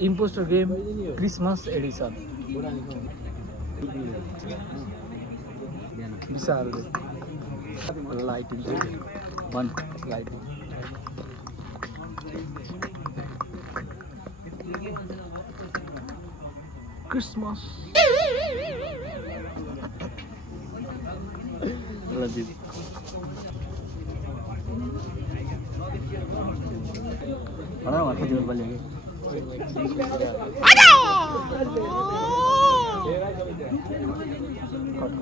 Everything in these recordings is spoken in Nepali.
Imposter game Christmas edition. Bisa lighting one lighting. Christmas. Lanjut. Mana waktu jual balik lagi? Cut.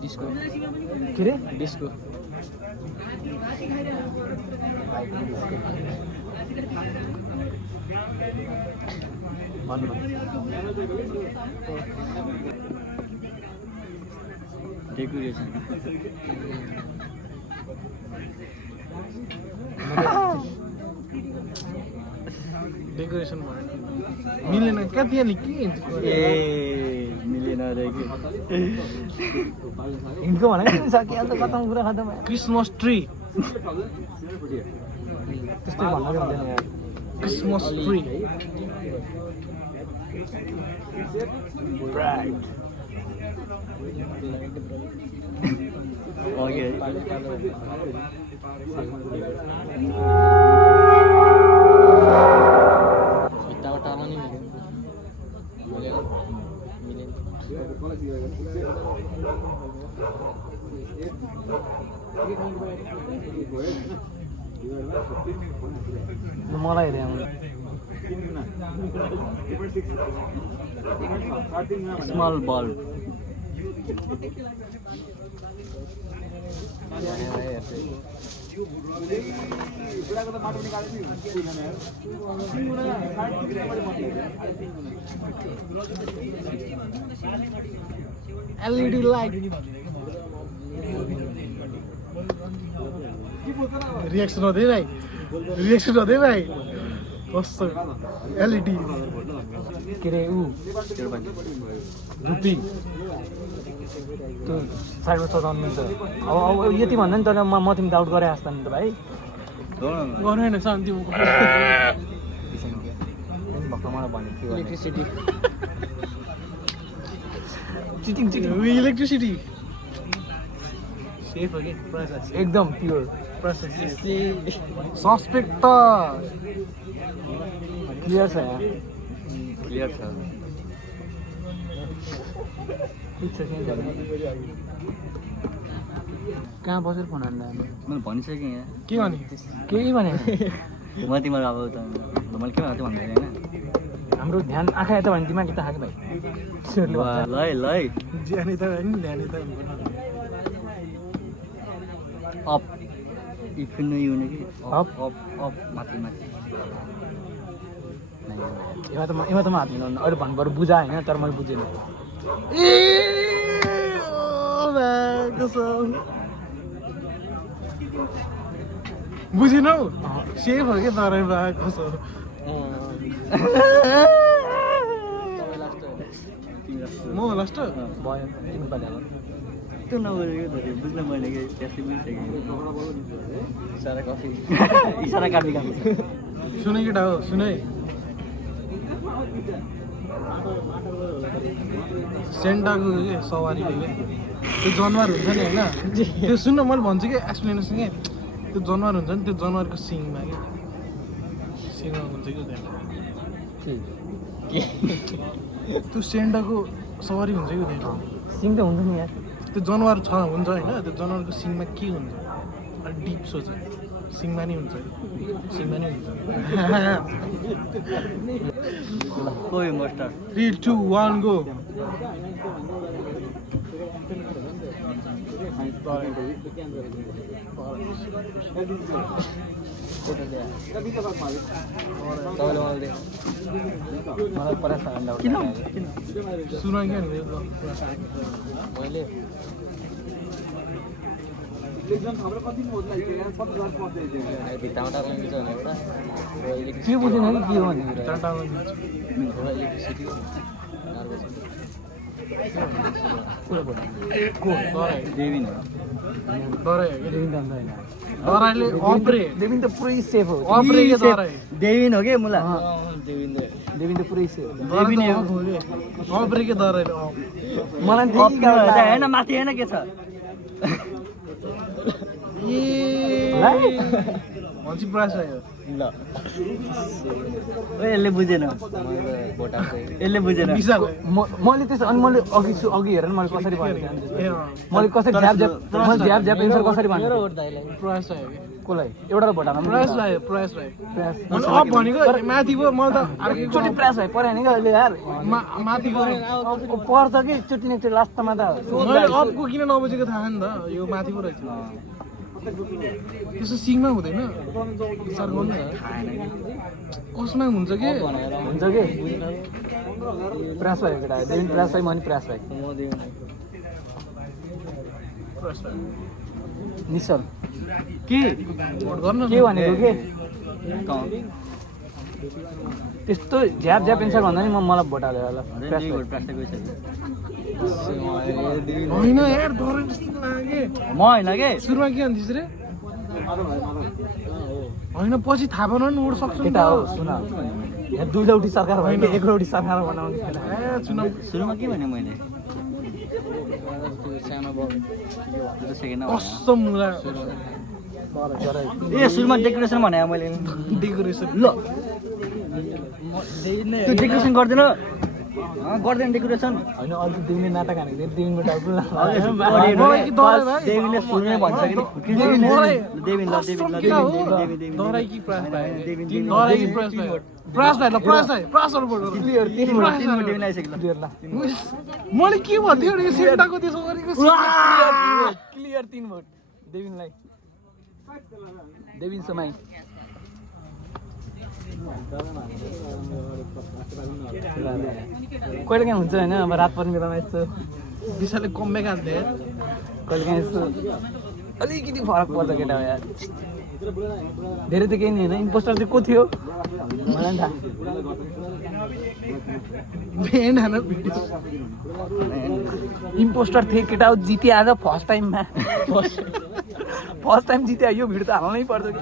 Disco. Kira? Disco. Mana? Decoration. Decoration मिलेन क्या थियो नि के ए मिलेन रहेको इनको भने नि सकिया त खतम कुरा खतम क्रिसमस ट्री त्यस्तै भन्नु हुँदैन यार क्रिसमस ट्री ब्राइट ओके मलाई हेरे small bulb LED light reaction हो दे भाइ कस्तो LED के रे उ रुपी त्यो साइडमा चलाउनु मिल्छ अब यति भन्दा नि तर म तिमी डाउट गरे जस्तो नि त भाइ गर्नु न शान्ति भक्क मलाई भने के इलेक्ट्रिसिटी चिटिङ इलेक्ट्रिसिटी सेफ हो कि प्रोसेस एकदम प्योर प्रोसेस सस्पेक्ट त क्लियर छ यार क्लियर छ ठीक छ के गर्ने कहाँ बसेर फोन हान्दा मैले भनिसकेँ यहाँ के भने केही भने म तिमीलाई अब त मैले के भनेको भन्दैन हैन हाम्रो ध्यान आँखा यता भने दिमाग यता खाके भाइ ल ज्यानै त हैन ल्यानै त अप इफिन यो ने कि अप माथि एमा त म हात मिलाउन अहिले भन्नु बुझा हैन तर मैले बुझेन ए कसम बुझिनौ सेफ हो के तरै बा कसम म लास्ट भयो तिमी पाले अब त्यो नगरेको त बुझ्न मैले के त्यसले बुझिसकेँ इशारा कफी इशारा काट्ने काम सुनै केटा हो सुनै सेन्टाको सवारी हो क्या त्यो जनावर हुन्छ नि होइन त्यो सुन्न मैले भन्छु कि एक्सप्लेनेसन के त्यो जनावर हुन्छ नि त्यो जनावरको सिङमा क्या सिङमा हुन्छ कि त्यो सेन्टाको सवारी हुन्छ कि त्यो सिङ त हुन्छ नि यार त्यो जनावर छ हुन्छ होइन त्यो जनावरको सिङमा के हुन्छ अलिक डिप सोच सिङमा नि हुन्छ सिङमा नि हुन्छ 3, 2, 1 गो सुना क्या मैले के बुझेन कि के हो भन्ने कुरा दराई हो देविन त अन्त होइन दराईले अप्रे देविन त पुरै सेफ हो अप्रे के दराई देविन हो के मुला देविन त पुरै सेफ देविन अप्रे के दराईले मलाई त्यही कारण होइन माथि होइन के छ भन्छ प्रयास भयो ल यसले बुझेन यसले बुझेन मैले त्यसो अनि मैले अघि हेरेर मैले कसरी भनेको मैले कसरी झ्याप झ्याप एन्सर कसरी भनेको प्रयास भयो कसलाई एउटा भोट हाल्नु प्रयास भयो प्रयास मैले अप भनेको माथि भयो मैले त एकचोटि प्रयास भयो पऱ्यो नि अहिले यार माथि गयो पर्छ कि एकचोटि न एकचोटि लास्टमा त मैले अपको किन नबुझेको थाहा नि त यो माथिको रहेछ त्यसो सिङमा हुँदैन विचार गर्नु कसमा हुन्छ कि प्रयास भयो केटा देविन प्रयास भयो म पनि प्रयास भयो निश्चल के भोट गर्न के भनेको के त्यस्तो झ्याप झ्याप एन्सर भन्दा नि मलाई भोट हाल्यो होला होइन यार डर जस्तो लाग्यो म होइन के सुरुमा के भन्थिस् रे होइन पछि थाहा पाउनु नि उठ सक्छु केटा हो सुन यहाँ दुईवटी सरकार भयो कि एकवटी सरकार बनाउने सुरुमा के भने मैले कस्तो मुला ए सुरुमा डेकोरेसन भने मैले डेकोरेसन ल त्यो डेकोरेसन गर्दैन गर्दैन डेकोरेसन होइन अलिक देविने नाटक हानेको थियो देविनको टाइपको देवीले सुरुमै भन्छ कि देविन ल देविन ल दराई कि प्रयास भयो दराई कि प्रयास भयो प्रयास भयो ल प्रयास भयो प्रयासहरू बोल्नु क्लियर देविन आइसक्यो क्लियर ल मैले के भन्थ्यो नि सेन्टाको त्यसो गरेको क्लियर 3 भोट देविनलाई देविन समाई कहिले काहीँ हुन्छ होइन अब रात पर्ने बेलामा यस्तो विशालले कमब्याक हान्थ्यो यार कहिले काहीँ यस्तो अलिकति फरक पर्छ केटा हो यार धेरै त केही नि होइन इम्पोस्टर चाहिँ को थियो मलाई नि थाहा भेन हान भिडियो इम्पोस्टर थिए केटा हो जिते आज फर्स्ट टाइम जिते यो भिडियो त हाल्नै पर्छ कि